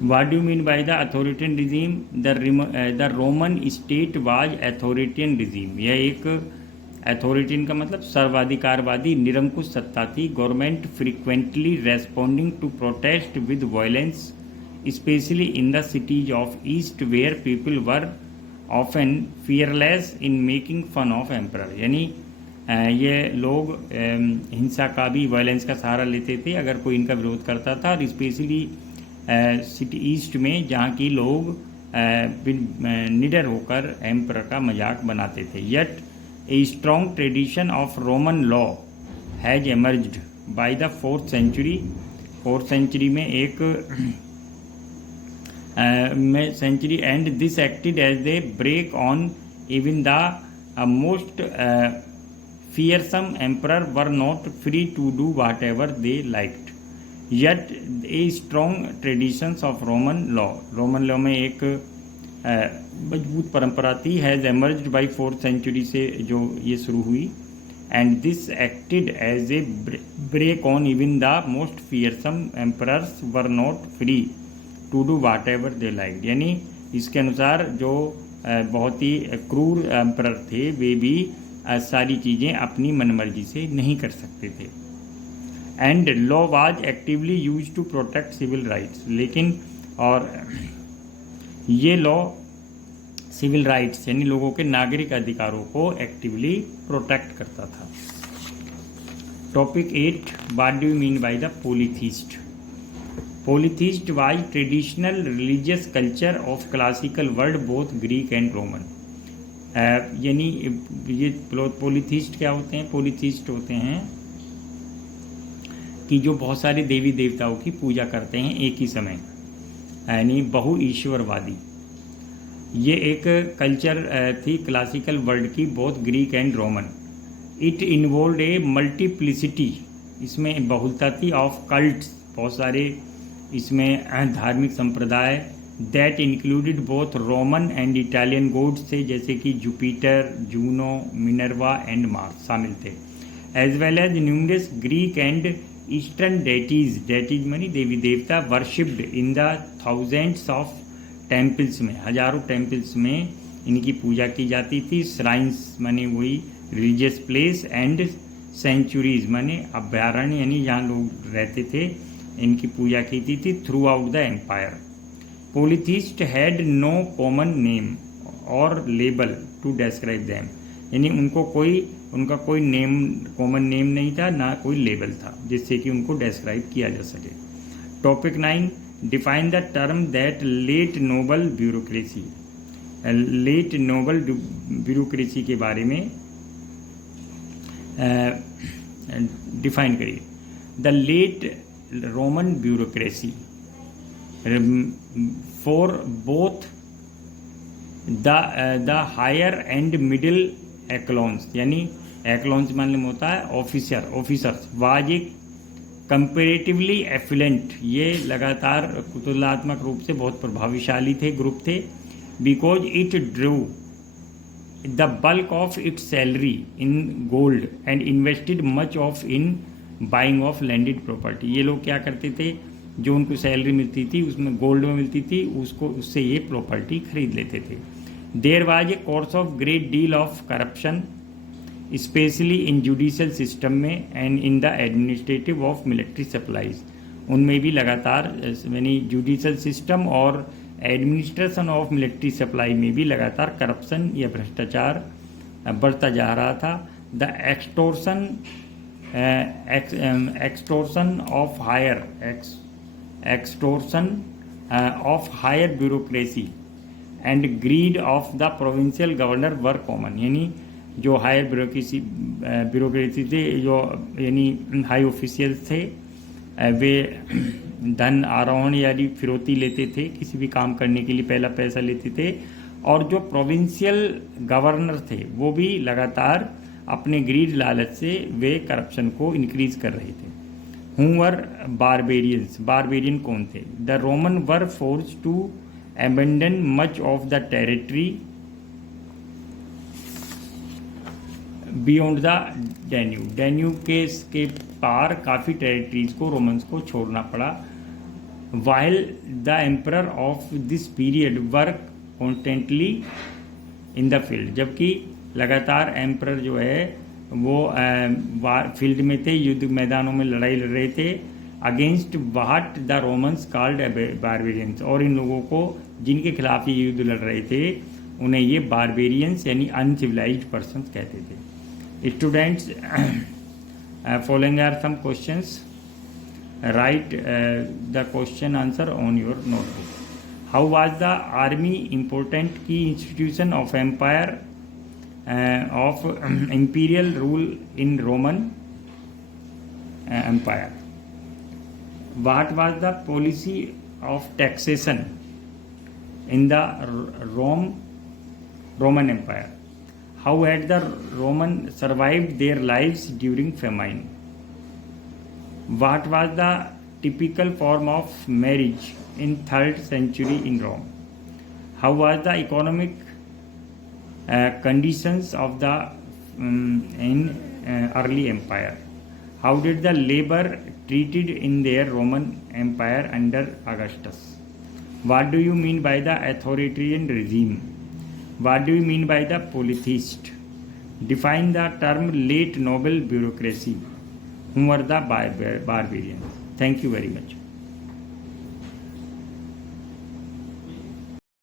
What do you mean by the authoritarian regime? The Roman state was authoritarian regime. यह एक authoritarian का मतलब सर्वाधिकारवादी निरंकुश सत्ता थी. Government frequently responding to protest with violence, specially in the cities of east where people were often fearless in making fun of emperor. यानी ये लोग हिंसा का भी, वायलेंस का सहारा लेते थे अगर कोई इनका विरोध करता था. और स्पेशली सिटी ईस्ट में, जहाँ की लोग निडर होकर एम्परर का मजाक बनाते थे. Yet a strong tradition of Roman law has emerged by the 4th century. 4th century में एक century, and this acted as the brake on even the most fearsome emperor were not free to do whatever they liked. Yet a strong traditions of Roman law. Roman law में एक मजबूत परंपरा थी. Has emerged by 4th century से जो ये शुरू हुई. And this acted as a break on even the most fearsome emperors were not free to do whatever they liked. यानी इसके अनुसार जो बहुत ही क्रूर एम्परर थे वे भी सारी चीज़ें अपनी मनमर्जी से नहीं कर सकते थे. And law was actively use to protect civil rights. लेकिन और ये लॉ सिविल राइट्स यानी लोगों के नागरिक अधिकारों को एक्टिवली प्रोटेक्ट करता था. Topic 8, what do you mean by the polytheist. Polytheist was traditional religious culture of classical world both Greek and Roman. यानी ये पोलिथिस्ट क्या होते हैं? पोलिथिस्ट होते हैं कि जो बहुत सारे देवी देवताओं की पूजा करते हैं एक ही समय, यानी बहु ईश्वरवादी. ये एक कल्चर थी क्लासिकल वर्ल्ड की, both Greek and Roman. It involve A multiplicity, इसमें बहुलता थी, ऑफ कल्ट्स, बहुत सारे इसमें धार्मिक संप्रदाय. That included both Roman and Italian gods से, जैसे कि Jupiter, Juno, Minerva and Mars शामिल थे. As well as numerous Greek and eastern deities. Deities मानी देवी देवता. Worshipped in the thousands of temples में, हजारों टेम्पल्स में इनकी पूजा की जाती थी. श्राइन्स माने वही रिलीजियस प्लेस, एंड सेंचुरीज माने अभ्यारण्य, यानी जहाँ लोग रहते थे इनकी पूजा की थी through the empire. Polytheist had no common name और लेबल टू डिस्क्राइब दैम. यानी उनका कोई नेम, कॉमन नेम नहीं था, ना कोई लेबल था जिससे कि उनको डिस्क्राइब किया जा सके. Topic 9, define the term that late noble bureaucracy. Late noble bureaucracy के बारे में डिफाइन करिए. The late Roman bureaucracy for both the higher and middle echelons, यानी echelons मानने में होता है ऑफिसर्स, वाज एक कंपेरेटिवली एफिलेंट, ये लगातार तुलनात्मक रूप से बहुत प्रभावशाली थे, ग्रुप थे. Because it Drew the bulk of its salary in gold and invested much of in buying of landed property. ये लोग क्या करते थे, जो उनको सैलरी मिलती थी उसमें गोल्ड में मिलती थी, उससे ये प्रॉपर्टी खरीद लेते थे. There was a course of great deal of corruption, especially in judicial system में and in the administrative of military supplies. उनमें भी लगातार, यानी जुडिशियल सिस्टम और एडमिनिस्ट्रेशन ऑफ मिलिट्री सप्लाई में भी लगातार करप्शन या भ्रष्टाचार बढ़ता जा रहा था. The extortion of higher bureaucracy and greed of the provincial governor were common. यानी जो हायर ब्यूरोक्रेसी थे, जो यानी हाई ऑफिशियल्स थे, वे धन आरोहण यानी फिरौती लेते थे, किसी भी काम करने के लिए पहला पैसा लेते थे. और जो प्रोविंशियल गवर्नर थे वो भी लगातार अपने ग्रीड लालच से वे करप्शन को इंक्रीज कर रहे थे. Who were barbarians? Barbarian कौन थे? The Roman were forced to abandon much of the territory beyond the Danube. Danube के पार काफ़ी टेरिटरीज को रोमन्स को छोड़ना पड़ा. while the emperor of this period work constantly in the field, जबकि लगातार एम्परर जो है वो फील्ड में थे, युद्ध मैदानों में लड़ाई लड़ रहे थे against what the Romans called barbarians, और इन लोगों को जिनके खिलाफ ये युद्ध लड़ रहे थे उन्हें ये बारबेरियंस यानी अनसिविलाइज्ड पर्सन्स कहते थे। Students, following are some questions, write the question answer on your notebook. How was the army important की institution of empire of imperial rule in Roman Empire? What was the policy of taxation in the Roman Empire? How had the Roman survived their lives during famine? What was the typical form of marriage in 3rd century in Rome? How was the economic conditions of the early empire? How did the labor treated in their Roman Empire under Augustus? What do you mean by the authoritarian regime? What do you mean by the polytheist? Define the term late noble bureaucracy. Who were the barbarians? Thank you very much.